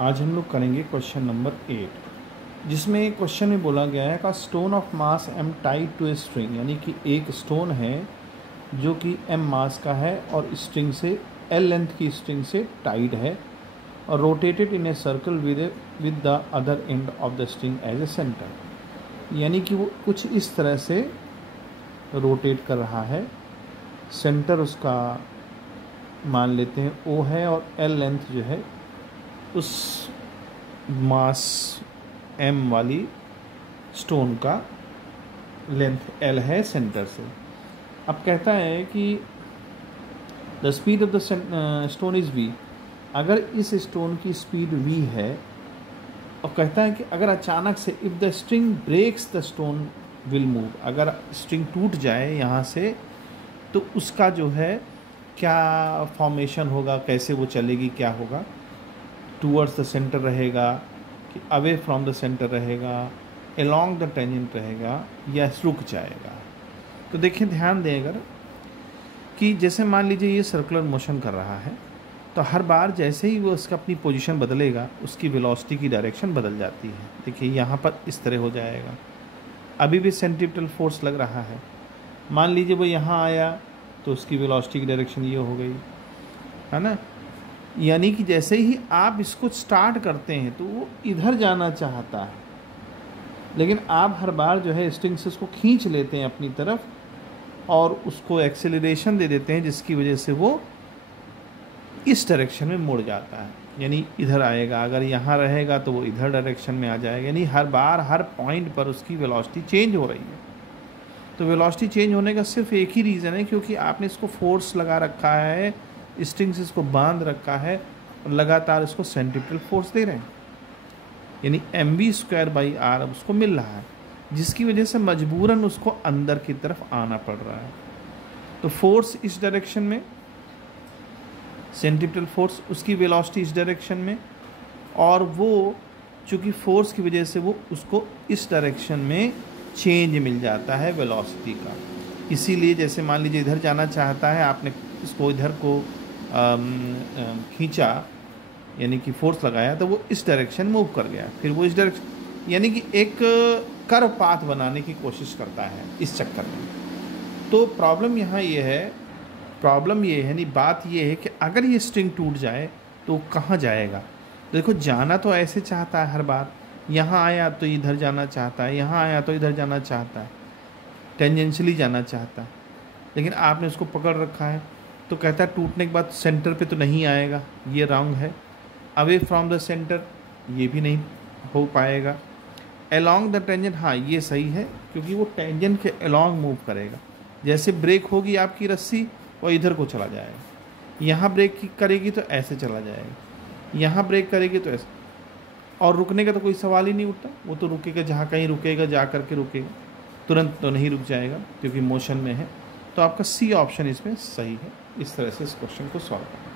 आज हम लोग करेंगे क्वेश्चन नंबर 8, जिसमें क्वेश्चन में बोला गया है का stone of mass m tied to a string, यानी कि एक स्टोन है जो कि m मास का है और स्ट्रिंग से l लेंथ की स्ट्रिंग से टाइड है और rotated in a circle with the other end of the string as a centre, यानी कि वो कुछ इस तरह से रोटेट कर रहा है। सेंटर उसका मान लेते हैं O है और L लेंथ जो है उस मास M वाली स्टोन का लेंथ L है सेंटर से। अब कहता है कि the speed of the stone is V। अगर इस स्टोन की स्पीड V है और कहता है कि अगर अचानक से if the string breaks the stone will move, अगर स्ट्रिंग टूट जाए यहाँ से तो उसका जो है क्या फॉर्मेशन होगा, कैसे वो चलेगी, क्या होगा, टूवर्ड्स द सेंटर रहेगा कि अवे फ्रॉम द सेंटर रहेगा, अलोंग द टेंजेंट रहेगा या रुक जाएगा। तो देखिए ध्यान दें अगर कि जैसे मान लीजिए ये सर्कुलर मोशन कर रहा है तो हर बार जैसे ही वो उसका अपनी पोजीशन बदलेगा उसकी वेलोसिटी की डायरेक्शन बदल जाती है। देखिए यहाँ पर इस तरह हो जाएगा, अभी भी सेंट्रीपिटल फोर्स लग रहा है। मान लीजिए वो यहाँ आया तो उसकी वेलोसिटी की डायरेक्शन ये हो गई, है ना। यानी कि जैसे ही आप इसको स्टार्ट करते हैं तो वो इधर जाना चाहता है, लेकिन आप हर बार जो है स्ट्रिंग से उसको खींच लेते हैं अपनी तरफ और उसको एक्सेलरेशन दे देते हैं, जिसकी वजह से वो इस डायरेक्शन में मुड़ जाता है, यानी इधर आएगा। अगर यहाँ रहेगा तो वो इधर डायरेक्शन में आ जाएगा, यानी हर बार हर पॉइंट पर उसकी वेलोसिटी चेंज हो रही है। तो वेलोसिटी चेंज होने का सिर्फ एक ही रीज़न है, क्योंकि आपने इसको फोर्स लगा रखा है, स्ट्रिंग से इसको बांध रखा है और लगातार इसको सेंट्रीपिटल फोर्स दे रहे हैं, यानी mv²/r अब उसको मिल रहा है, जिसकी वजह से मजबूरन उसको अंदर की तरफ आना पड़ रहा है। तो फोर्स इस डायरेक्शन में, सेंट्रीपिटल फोर्स, उसकी वेलोसिटी इस डायरेक्शन में, और वो चूँकि फोर्स की वजह से वो उसको इस डायरेक्शन में चेंज मिल जाता है वेलोसिटी का। इसीलिए जैसे मान लीजिए इधर जाना चाहता है, आपने इसको इधर को खींचा यानी कि फोर्स लगाया तो वो इस डायरेक्शन मूव कर गया, फिर वो इस डायरेक्शन, यानी कि एक कर्व पाथ बनाने की कोशिश करता है इस चक्कर में। तो प्रॉब्लम यहाँ ये है, यानी बात ये है कि अगर ये स्ट्रिंग टूट जाए तो कहाँ जाएगा। देखो जाना तो ऐसे चाहता है, हर बार यहाँ आया तो इधर जाना चाहता है, यहाँ आया तो इधर जाना चाहता है, टेंजेंशियली जाना चाहता है, लेकिन आपने उसको पकड़ रखा है तो कहता है टूटने के बाद सेंटर पे तो नहीं आएगा, ये रॉन्ग है। अवे फ्रॉम द सेंटर ये भी नहीं हो पाएगा। अलोंग द टेंजेंट, हाँ ये सही है, क्योंकि वो टेंजेंट के अलोंग मूव करेगा। जैसे ब्रेक होगी आपकी रस्सी और इधर को चला जाएगा, यहाँ ब्रेक करेगी तो ऐसे चला जाएगा, यहाँ ब्रेक करेगी तो ऐसे, और रुकने का तो कोई सवाल ही नहीं उठता। वो तो रुकेगा, जहाँ कहीं रुकेगा जा कर के रुकेगा, तुरंत तो नहीं रुक जाएगा क्योंकि मोशन में है। तो आपका सी ऑप्शन इसमें सही है। इस तरह से इस क्वेश्चन को सॉल्व करना।